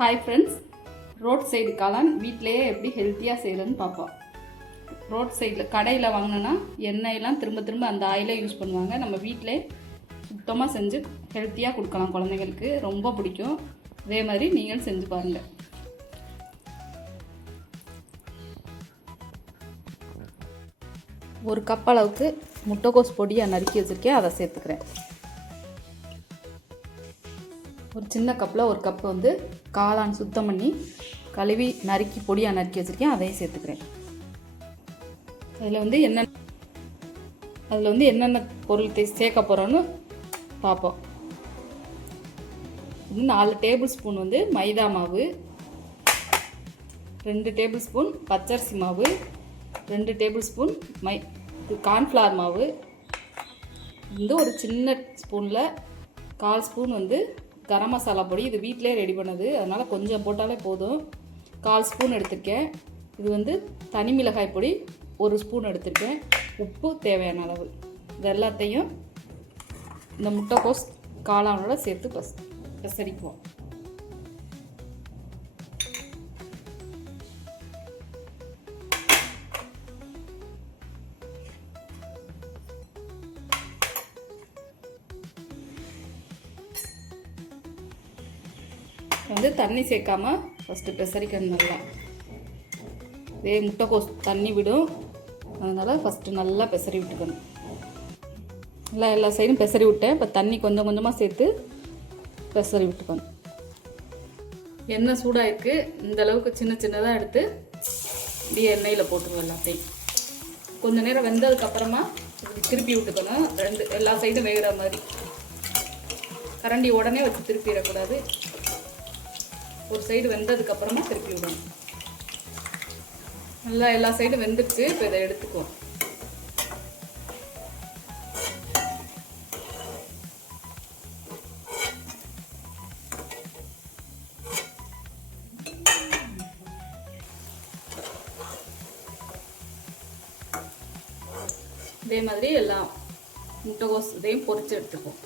Hi friends road side காளான் வீட்டிலேயே எப்படி ஹெல்த்தியாக செய்கிறதுன்னு பார்ப்போம். ரோட் சைடில் கடையில் வாங்கினோன்னா எண்ணெயெல்லாம் திரும்ப திரும்ப அந்த ஆயிலே யூஸ் பண்ணுவாங்க. நம்ம வீட்டிலே சுத்தமாக செஞ்சு ஹெல்த்தியாக கொடுக்கலாம் குழந்தைங்களுக்கு ரொம்ப பிடிக்கும். அதே மாதிரி நீங்களும் செஞ்சு பாருங்கள் ஒரு கப் அளவுக்கு முட்டைக்கோஸ் பொடியாக நறுக்கி வச்சுருக்கேன். அதை சேர்த்துக்கிறேன். ஒரு சின்ன கப்பில் ஒரு கப் வந்து காளான் சுத்தம் பண்ணி கழுவி நறுக்கி பொடியாக நறுக்கி வச்சுருக்கேன் அதையும் சேர்த்துக்கிறேன். அதில் வந்து என்னென்ன அதில் வந்து என்னென்ன பொருள் சேர்க்க போகிறோன்னு பார்ப்போம் இது நாலு டேபிள் ஸ்பூன் வந்து மைதா மாவு ரெண்டு டேபிள் ஸ்பூன் பச்சரிசி மாவு ரெண்டு டேபிள் ஸ்பூன் மை இது கார்ன்ஃப்ளவர் மாவு. வந்து ஒரு சின்ன ஸ்பூனில் கால் ஸ்பூன் வந்து கரம் மசாலா பொடி இது வீட்டிலே ரெடி பண்ணது. அதனால் கொஞ்சம் போட்டாலே போதும். கால் ஸ்பூன் எடுத்திருக்கேன். இது வந்து தனி மிளகாய் பொடி ஒரு ஸ்பூன் எடுத்திருக்கேன். உப்பு தேவையான அளவு. இது எல்லாத்தையும் இந்த முட்டைக்கோஸ் காளானோட சேர்த்து பஸ் பசரிக்குவோம். வந்து தண்ணி சேர்க்காம ஃபஸ்ட்டு பெசரிக்கணும் நல்லா. இதே முட்டைக்கோஸ் தண்ணி விடும். அதனால் ஃபஸ்ட்டு நல்லா பெசரி விட்டுக்கணும். நல்லா எல்லா சைடும் பெசரி விட்டேன். இப்போ தண்ணி கொஞ்சம் கொஞ்சமாக சேர்த்து பெசரி விட்டுக்கணும். எண்ணெய் சூடாக இருக்குது இந்த அளவுக்கு சின்ன சின்னதாக எடுத்து இப்படியே எண்ணெயில் போட்டுருவோம் எல்லாத்தையும். கொஞ்சம் நேரம் வெந்ததுக்கப்புறமா திருப்பி விட்டுக்கணும். ரெண்டு எல்லா சைடும் வேகிற மாதிரி. கரண்டி உடனே வச்சு திருப்பிடக்கூடாது. ஒரு சைடு வெந்ததுக்கு அப்புறமா திருப்பி விடணும். நல்லா எல்லா சைடும் வெந்துட்டு இப்போ இதை எடுத்துக்குவோம். இதே மாதிரி எல்லாம் முட்டைகோஸ் இதையும் பொரிச்சு எடுத்துக்குவோம்.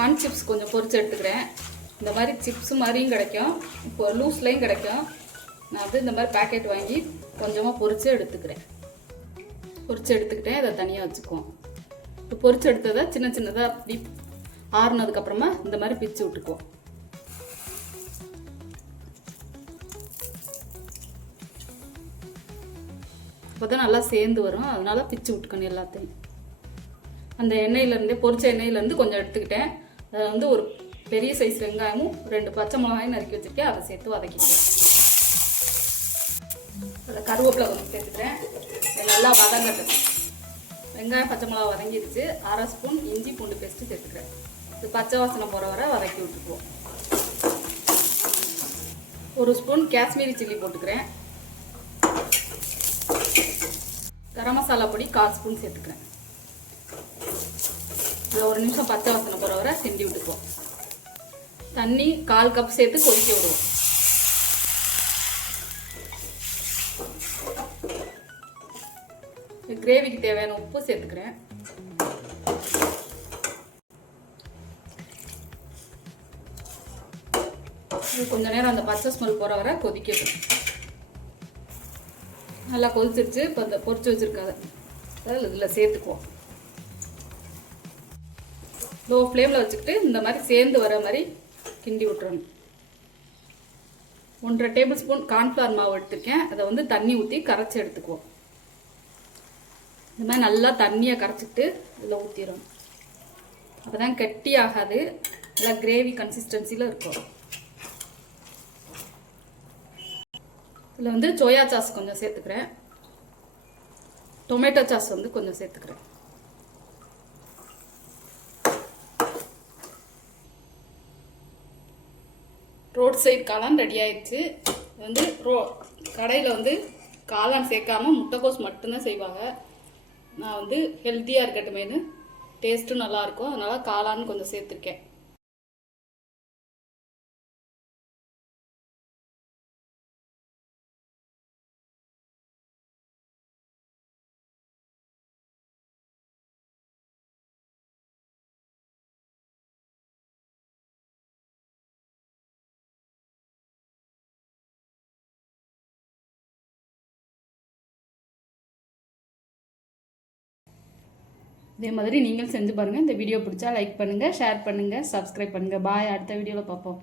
கார்ன் சிப்ஸ் கொஞ்சம் பொறிச்சு எடுத்துக்கிறேன். இந்த மாதிரி சிப்ஸ் மாதிரியும் கிடைக்கும். இப்போ லூஸ்லேயும் கிடைக்கும். நான் வந்து இந்த மாதிரி பேக்கெட் வாங்கி கொஞ்சமாக பொறிச்சு எடுத்துக்கிறேன். பொறிச்சு எடுத்துக்கிட்டேன். இதை தனியாக வச்சுக்குவோம். இப்போ பொறிச்சு எடுத்ததை சின்ன சின்னதாக அப்படி ஆறுனதுக்கப்புறமா இந்த மாதிரி பிச்சு விட்டுக்குவோம். அப்போ தான் நல்லா சேர்ந்து வரும். அதனால பிச்சு விட்டுக்கணும் எல்லாத்தையும். அந்த எண்ணெயிலேருந்தே பொறிச்ச எண்ணெயிலேருந்து கொஞ்சம் எடுத்துக்கிட்டேன். அதில் வந்து ஒரு பெரிய சைஸ் வெங்காயமும் ரெண்டு பச்சை மிளகாயும் நறுக்கி வச்சுருக்கேன். அதை சேர்த்து வதக்கிக்கிறேன். அதில் கருவேப்பிலை கொஞ்சம் சேர்த்துக்கிறேன். நல்லா வதங்கட்டும். வெங்காயம் பச்சை மிளகா வதங்கிடுச்சு. அரை ஸ்பூன் இஞ்சி பூண்டு பேஸ்ட்டு சேர்த்துக்கிறேன். இது பச்சை வாசனை போகிற வரை வதக்கி விட்டுக்குவோம். ஒரு ஸ்பூன் காஷ்மீரி சில்லி போட்டுக்கிறேன். கரம் மசாலா பொடி கால் ஸ்பூன் சேர்த்துக்கிறேன். இதை ஒரு நிமிஷம் பச்சை வாசனை போகிற வரை செஞ்சு விட்டுக்குவோம். தண்ணி கால் கப் சேர்த்து கொதிக்க விடுவோம். கிரேவிக்கு தேவையான உப்பு சேர்த்துக்கிறேன். கொஞ்ச நேரம் அந்த பச்சை ஸ்மெல் போகிற வரை கொதிக்கட்டும் நல்லா கொதிச்சிருச்சு இப்போ அந்த பொரிச்சு வச்சுருக்காது அதில் இதில் சேர்த்துக்குவோம். லோ ஃப்ளேமில் வச்சுக்கிட்டு இந்த மாதிரி சேர்ந்து வர மாதிரி கிண்டி விட்டுறணும். ஒன்றரை டேபிள் ஸ்பூன் கார்ன்ஃப்ளவர் மாவு எடுத்துருக்கேன். அதை வந்து தண்ணி ஊற்றி கரைச்சி எடுத்துக்குவோம். இந்த மாதிரி நல்லா தண்ணியை கரைச்சிட்டு இதில் ஊற்றிடும் அப்போ தான் கெட்டி ஆகாது. நல்லா கிரேவி கன்சிஸ்டன்சியில் இருக்கும். இதில் வந்து சோயா சாஸ் கொஞ்சம் சேர்த்துக்கிறேன். டொமேட்டோ சாஸ் வந்து கொஞ்சம் சேர்த்துக்கிறேன். ரோட் சைடு காளான் ரெடி ஆயிடுச்சு. வந்து ரோ கடையில் வந்து காளான் சேர்க்காம முட்டைக்கோஸ் மட்டும்தான் செய்வாங்க. நான் வந்து ஹெல்த்தியாக இருக்கட்டுமேனு டேஸ்ட்டும் நல்லாயிருக்கும் அதனால் காளான் கொஞ்சம் சேர்த்துருக்கேன். இதே மாதிரி நீங்களும் செஞ்சு பாருங்கள் இந்த வீடியோ பிடிச்சா லைக் பண்ணுங்கள் ஷேர் பண்ணுங்கள் சப்ஸ்கிரைப் பண்ணுங்கள் பாய் அடுத்த வீடியோவில் பார்ப்போம்